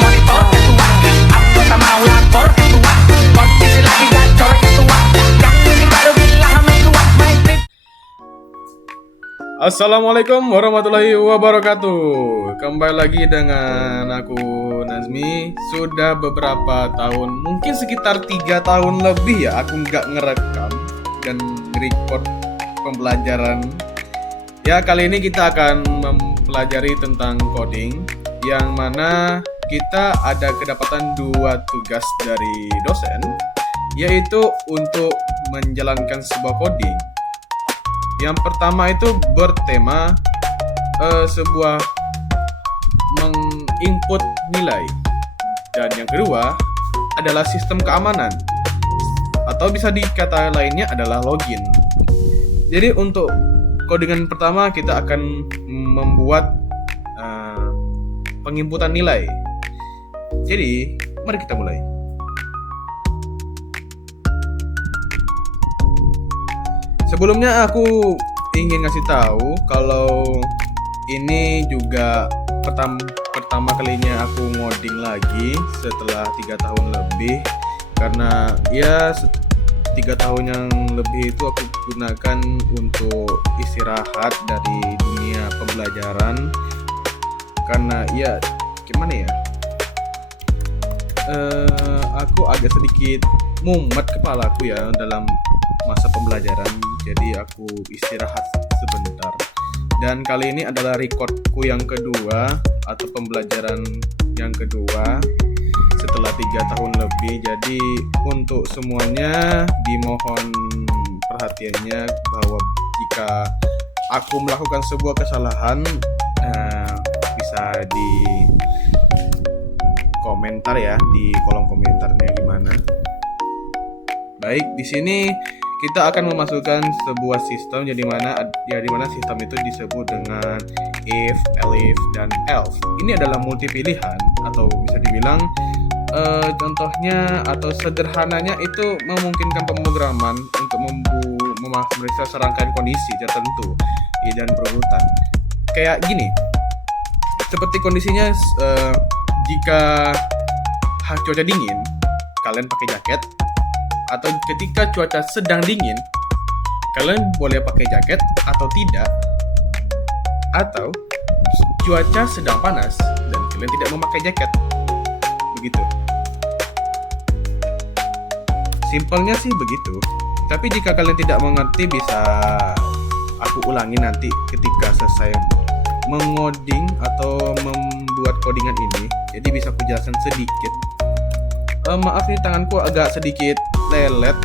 monitor ketua, aku tak mau lapor ketua, kondisi lagi gacor ketua, yang ini baru bilang mentua, my trip. Assalamualaikum warahmatullahi wabarakatuh. Kembali lagi dengan aku Nazmi. Sudah beberapa tahun, mungkin sekitar 3 tahun lebih ya, aku nggak ngerekam dan record pembelajaran. Ya, kali ini kita akan mempelajari tentang coding, yang mana kita ada kedapatan 2 tugas dari dosen, yaitu untuk menjalankan sebuah coding. Yang pertama itu bertema sebuah menginput nilai, dan yang kedua adalah sistem keamanan, atau bisa dikata lainnya adalah login. Jadi untuk codingan pertama kita akan membuat penginputan nilai. Jadi mari kita mulai. Sebelumnya aku ingin ngasih tahu kalau ini juga pertama kalinya aku ngoding lagi setelah 3 tahun lebih, karena ya 3 tahun yang lebih itu aku gunakan untuk istirahat dari dunia pembelajaran, karena ya gimana ya, aku agak sedikit mumet kepalaku ya dalam masa pembelajaran, jadi aku istirahat sebentar. Dan kali ini adalah recordku yang kedua atau pembelajaran yang kedua setelah 3 tahun lebih. Jadi untuk semuanya dimohon perhatiannya bahwa jika aku melakukan sebuah kesalahan, bisa di komentar ya, di kolom komentarnya gimana. Baik, di sini kita akan memasukkan sebuah sistem di mana sistem itu disebut dengan if, elif, dan else. Ini adalah multi pilihan, atau bisa dibilang contohnya atau sederhananya itu memungkinkan pemrograman untuk memeriksa serangkaian kondisi tertentu dan berurutan. Kayak gini, seperti kondisinya jika cuaca dingin, kalian pakai jaket. Atau ketika cuaca sedang dingin, kalian boleh pakai jaket atau tidak. Atau cuaca sedang panas dan kalian tidak memakai jaket. Begitu. Simpelnya sih begitu. Tapi jika kalian tidak mengerti, bisa aku ulangi nanti ketika selesai mengoding atau membuat codingan ini. Jadi bisa aku jelaskan sedikit. Maaf nih, tanganku agak sedikit lelet,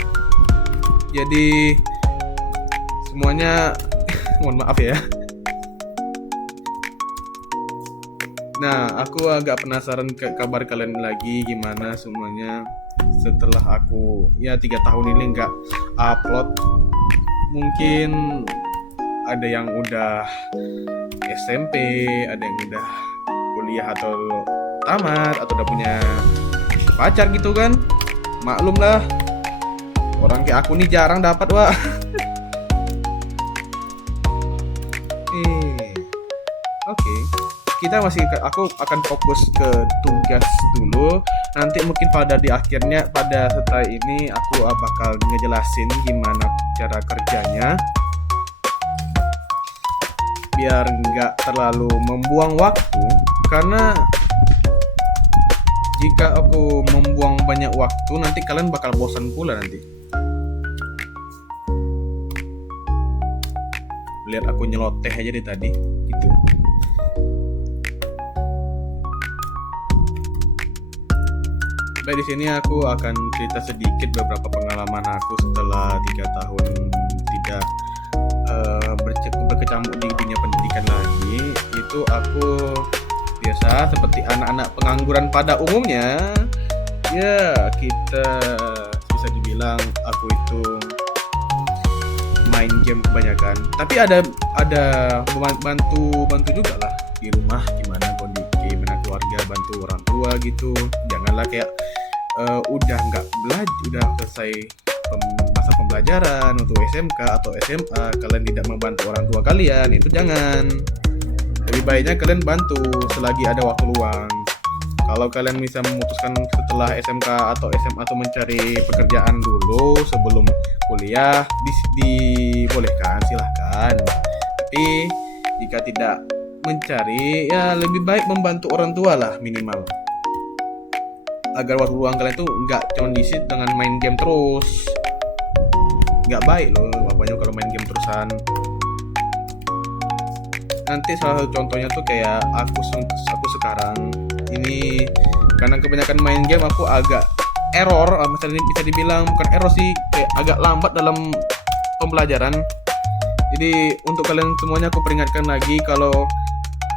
jadi semuanya mohon maaf ya. Nah, aku agak penasaran ke kabar kalian lagi, gimana semuanya setelah aku ya 3 tahun ini nggak upload. Mungkin ada yang udah SMP, ada yang udah kuliah atau tamat, atau udah punya pacar gitu kan. Maklum lah, orang kayak aku nih jarang dapat, wah. Oke. Aku akan fokus ke tugas dulu. Nanti mungkin pada setelah ini aku bakal ngejelasin gimana cara kerjanya, biar nggak terlalu membuang waktu. Karena jika aku membuang banyak waktu, nanti kalian bakal bosan pula nanti. Lihat aku nyeloteh aja dari tadi, gitu. Baik, di sini aku akan cerita sedikit beberapa pengalaman aku setelah 3 tahun tidak berkecamuk di dunia pendidikan lagi. Itu aku biasa seperti anak-anak pengangguran pada umumnya. Ya, kita bisa dibilang aku itu main game kebanyakan. Tapi ada bantu juga lah di rumah, gimana keluarga, bantu orang tua gitu. Janganlah kayak udah nggak belajar, udah selesai masa pembelajaran untuk SMK atau SMA, kalian tidak membantu orang tua kalian, itu jangan. lebih baiknya kalian bantu selagi ada waktu luang. Kalau kalian bisa memutuskan setelah SMK atau SMA atau mencari pekerjaan dulu sebelum kuliah, dibolehkan, silahkan. Tapi jika tidak mencari, ya lebih baik membantu orang tua lah minimal. Agar waktu luang kalian tuh nggak cuma diisi dengan main game terus. Nggak baik loh, apanya kalau main game terusan. Nanti salah satu contohnya tuh kayak aku sekarang ini, karena kebanyakan main game aku agak error, misalnya bisa dibilang bukan error sih, kayak agak lambat dalam pembelajaran. Jadi untuk kalian semuanya aku peringatkan lagi, kalau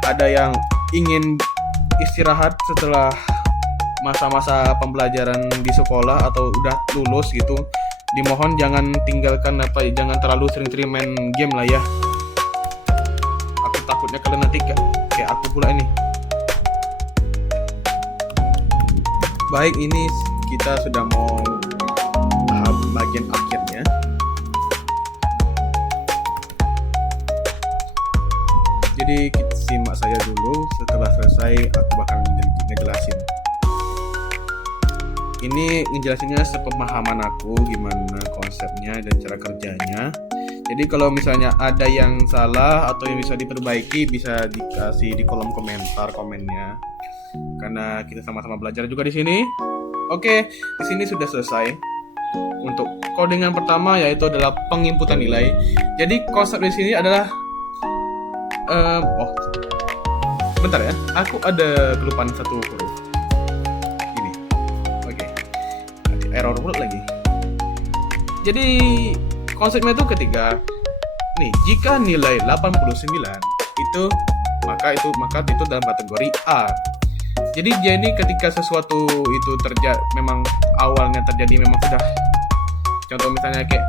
ada yang ingin istirahat setelah masa-masa pembelajaran di sekolah atau udah lulus gitu, dimohon jangan tinggalkan jangan terlalu sering-sering main game lah ya. Aku takutnya kalian nanti kayak aku pula ini. Baik, ini kita sudah mau tahap bagian akhirnya. Jadi kita simak saya dulu, setelah selesai aku bakal ngejelasin. Ini ngejelasinnya sepemahaman aku gimana konsepnya dan cara kerjanya. Jadi kalau misalnya ada yang salah atau yang bisa diperbaiki, bisa dikasih di kolom komentar komennya. Karena kita sama-sama belajar juga di sini. Oke, di sini sudah selesai. Untuk codingan pertama yaitu adalah penginputan nilai. Jadi konsep di sini adalah bentar ya. Aku ada kelupaan satu huruf. Ini. Oke. Error pula lagi. Jadi konsepnya itu ketiga. Nih, jika nilai 89 maka itu dalam kategori A. Jadi ketika sesuatu itu memang awalnya terjadi memang sudah, contoh misalnya kayak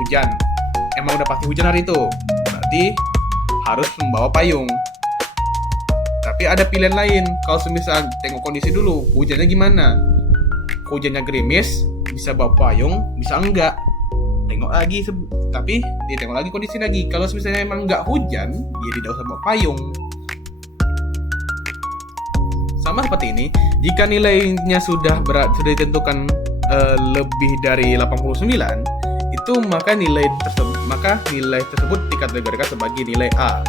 hujan, emang udah pasti hujan hari itu, berarti harus membawa payung. Tapi ada pilihan lain, kalau semisal tengok kondisi dulu, hujannya gimana? Hujannya gerimis, bisa bawa payung, bisa enggak. Tengok lagi, tapi ditengok lagi kondisi lagi. Kalau misalnya emang enggak hujan, dia tidak usah bawa payung. Sama seperti ini, jika nilainya sudah ditentukan lebih dari 89, itu maka nilai tersebut dikategorikan sebagai nilai A.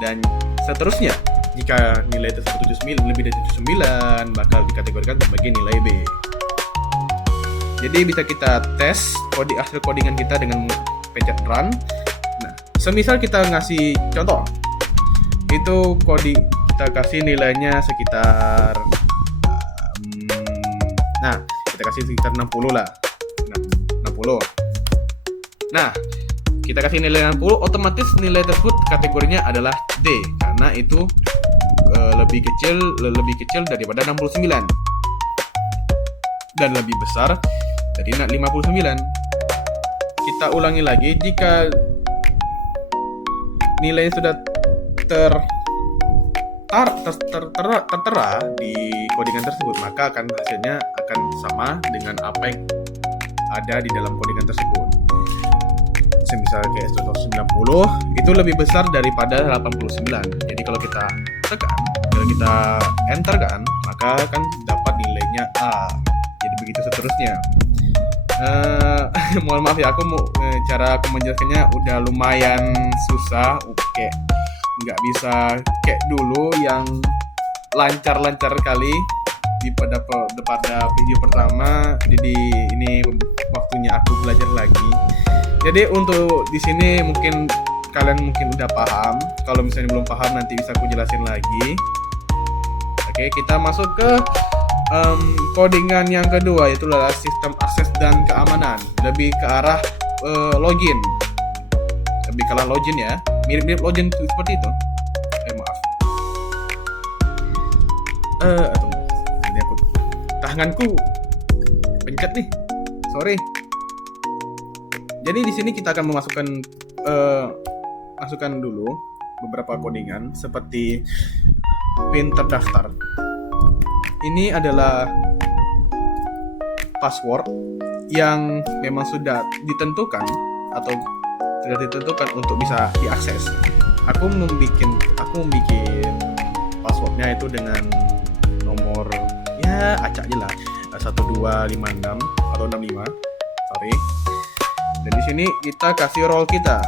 Dan seterusnya, jika nilai tersebut 79, lebih dari 79, bakal dikategorikan sebagai nilai B. Jadi bisa kita tes hasil codingan kita dengan pencet run. Nah, semisal kita ngasih contoh, itu kita kasih nilainya sekitar kita kasih sekitar 60 lah. 60. Nah, kita kasih nilai 60, otomatis nilai tersebut kategorinya adalah D karena itu lebih kecil daripada 69 dan lebih besar dari 59. Kita ulangi lagi, jika nilai sudah tertera di codingan tersebut, maka hasilnya akan sama dengan apa yang ada di dalam codingan tersebut. Semisal kayak 190 itu lebih besar daripada 89. Jadi kalau kita enter kan, maka akan dapat nilainya A. Jadi begitu seterusnya. Mohon maaf ya, cara aku menjelaskannya udah lumayan susah. Oke, nggak bisa kayak dulu yang lancar-lancar kali pada video pertama. Jadi ini waktunya aku belajar lagi. Jadi untuk di sini mungkin kalian udah paham. Kalau misalnya belum paham, nanti bisa aku jelasin lagi. Oke, kita masuk ke codingan yang kedua, yaitu adalah sistem akses dan keamanan. Lebih ke arah login. Lebih ke arah login ya. Mirip-mirip login seperti itu. Maaf. Ini tanganku pencet nih. Sorry. Jadi di sini kita akan masukkan dulu beberapa codingan seperti pin terdaftar. Ini adalah password yang memang sudah ditentukan untuk bisa diakses. aku membikin passwordnya itu dengan nomor ya acak aja lah 1256 atau 65 sorry. Dan di sini kita kasih role kita.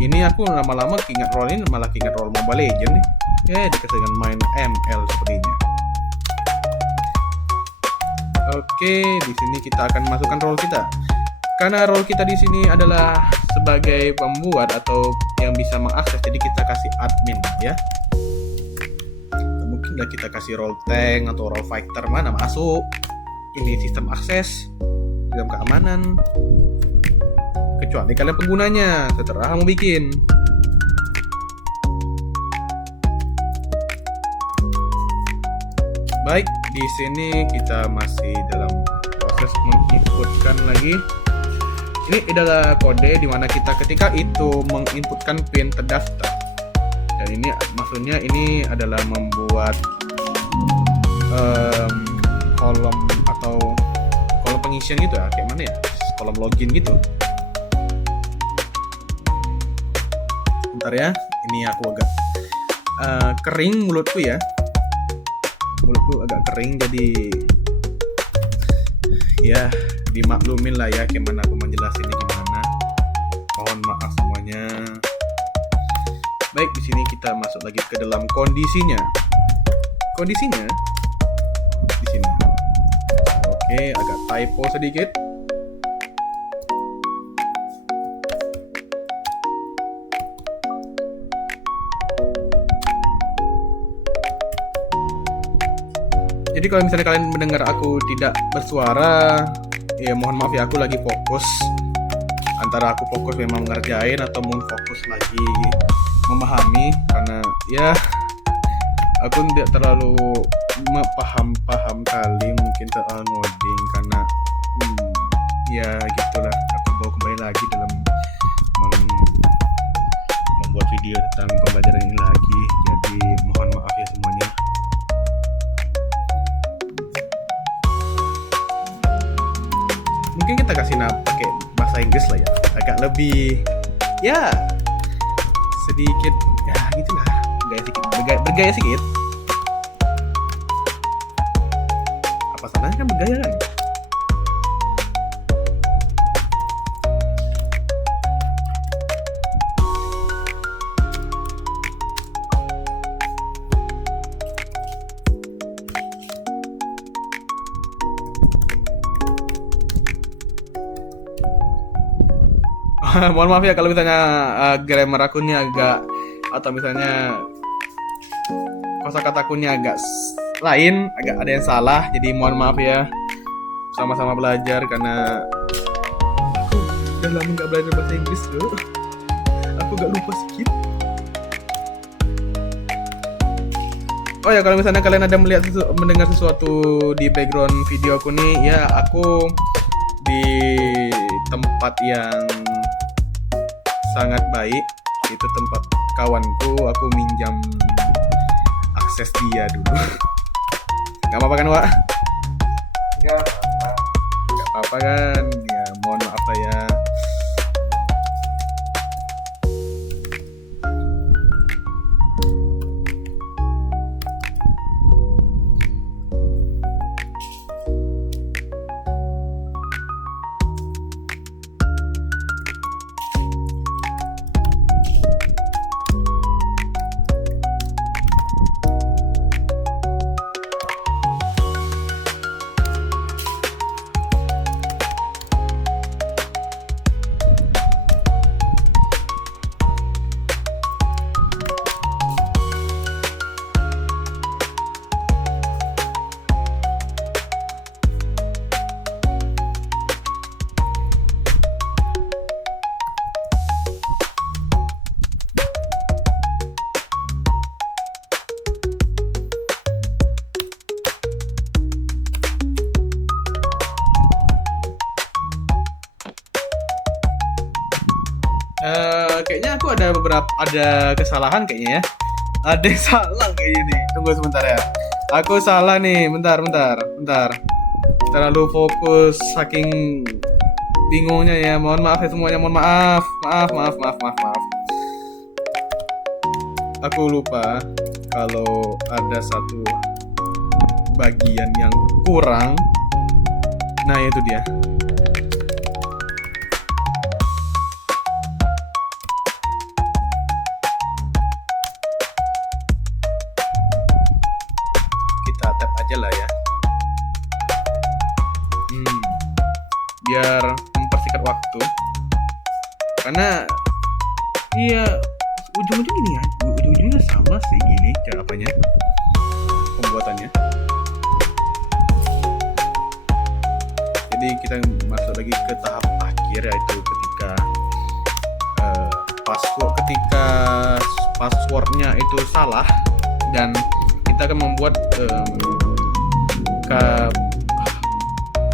Ini aku lama-lama ingat role ini malah ingat role Mobile Legends nih. Dikasih dengan main ML sepertinya. Oke, di sini kita akan masukkan role kita. Karena role kita di sini adalah sebagai pembuat atau yang bisa mengakses, jadi kita kasih admin ya. Mungkin lah kita kasih role tank atau role fighter, mana masuk. Ini sistem akses, sistem keamanan. Kecuali kalian penggunanya, terserah mau bikin. Baik, di sini kita masih dalam proses menginputkan lagi. Ini adalah kode di mana kita ketika itu menginputkan pin terdaftar. Dan ini maksudnya ini adalah membuat kolom atau kolom pengisian gitu ya, kayak mana ya? Kolom login gitu. Bentar ya, ini aku agak kering mulutku ya. Mulutku agak kering jadi ya dimaklumin lah ya gimana aku menjelasinnya gimana. Mohon maaf semuanya. Baik, di sini kita masuk lagi ke dalam kondisinya. Kondisinya di sini. Oke, agak typo sedikit. Jadi kalau misalnya kalian mendengar aku tidak bersuara, ya mohon maaf ya, aku lagi fokus. Antara aku fokus memang ngerjain atau mau fokus lagi memahami, karena ya aku tidak terlalu paham kali mungkin soal ngoding, karena ya gitulah, aku bawa kembali lagi dalam membuat video tentang pembelajaran ini lagi. Jadi mohon maaf ya semuanya. Mungkin kita kasih pakai bahasa Inggris lah ya, agak lebih ya sedikit ya gitulah, bergaya sedikit. Apa salahnya kan bergaya kan? Mohon maaf ya kalau misalnya grammar akunnya agak, atau misalnya kosakata akunnya agak lain, agak ada yang salah. Jadi mohon maaf ya, sama-sama belajar karena aku udah lama nggak belajar bahasa Inggris loh. Aku gak lupa sedikit. Oh ya, kalau misalnya kalian ada mendengar sesuatu di background video aku nih, ya aku di tempat yang sangat baik. Itu tempat kawanku, aku minjam akses dia dulu. Gak apa-apa kan, Wak? Gak apa-apa kan? Ya mohon maaf lah ya. Kayaknya aku ada kesalahan kayaknya ya. Ada yang salah kayaknya nih. Tunggu sebentar ya. Aku salah nih. Bentar. Terlalu fokus saking bingungnya ya. Mohon maaf ya semuanya. Mohon maaf. Maaf. aku lupa kalau ada satu bagian yang kurang. Nah, itu dia. Kita tap aja lah ya. Biar mempersingkat waktu. Karena iya, ujung-ujung gini ya. Ujung-ujungnya sama sih gini cara apanya. Pembuatannya. Jadi kita masuk lagi ke tahap akhir, yaitu ketika passwordnya itu salah, dan kita akan membuat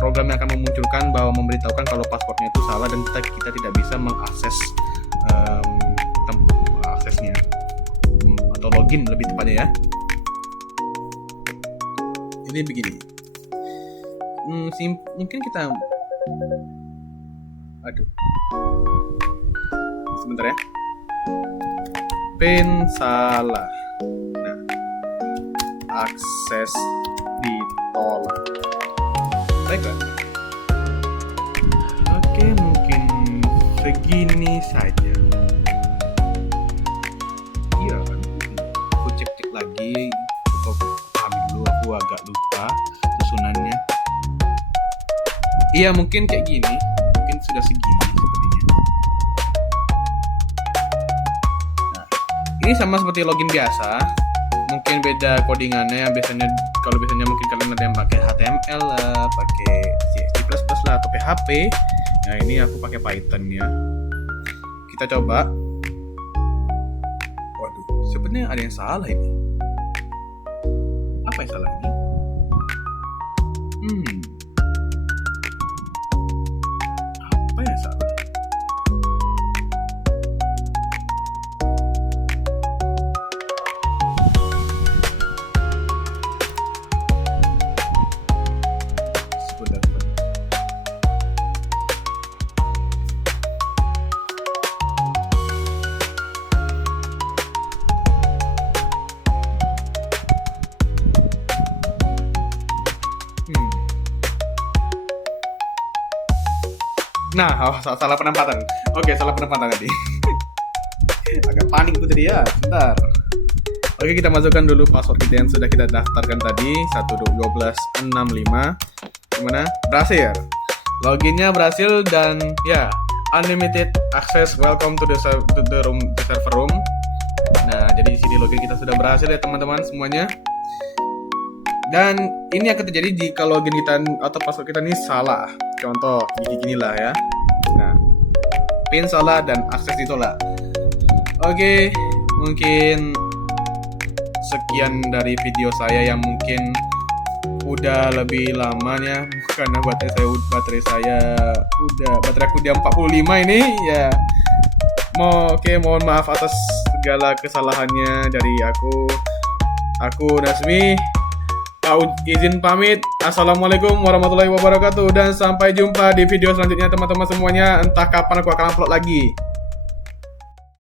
program yang akan memunculkan bahwa memberitahukan kalau passwordnya itu salah dan kita tidak bisa mengakses aksesnya atau login lebih tepatnya ya. Ini begini. Mungkin kita sebentar ya. PIN salah. Nah, akses ditolak. Baiklah. Oke, mungkin segini saja. Iya kan? Aku cek lagi. Aku pahami dulu. Aku agak lupa susunannya. Iya, mungkin kayak gini. Mungkin sudah segini sepertinya. Nah, ini sama seperti login biasa. Mungkin beda codingannya. Kalau biasanya mungkin kalian ada yang pakai HTML lah, pakai CSS++ lah, atau PHP. Nah, ini aku pakai Python ya. Kita coba. Waduh, sebenarnya ada yang salah ini. Apa yang salah ini? Apa yang salah? Nah, salah penempatan. Oke, salah penempatan tadi. Agak panik gue tadi ya. Bentar. Oke, kita masukkan dulu password kita yang sudah kita daftarkan tadi, 1265. Gimana? Berhasil. Loginnya berhasil dan ya, unlimited access. Welcome to the server room. Nah, jadi di sini login kita sudah berhasil ya teman-teman semuanya. Dan ini akan terjadi jika login kita atau password kita ini salah. Contoh gini lah ya. Nah, PIN salah dan akses ditolak. Oke, mungkin sekian dari video saya yang mungkin udah lebih lamanya karena baterai aku udah 45 ini ya. Mohon maaf atas segala kesalahannya dari aku. Aku Nasmi. Izin pamit. Assalamualaikum warahmatullahi wabarakatuh dan sampai jumpa di video selanjutnya teman-teman semuanya. Entah kapan aku akan upload lagi.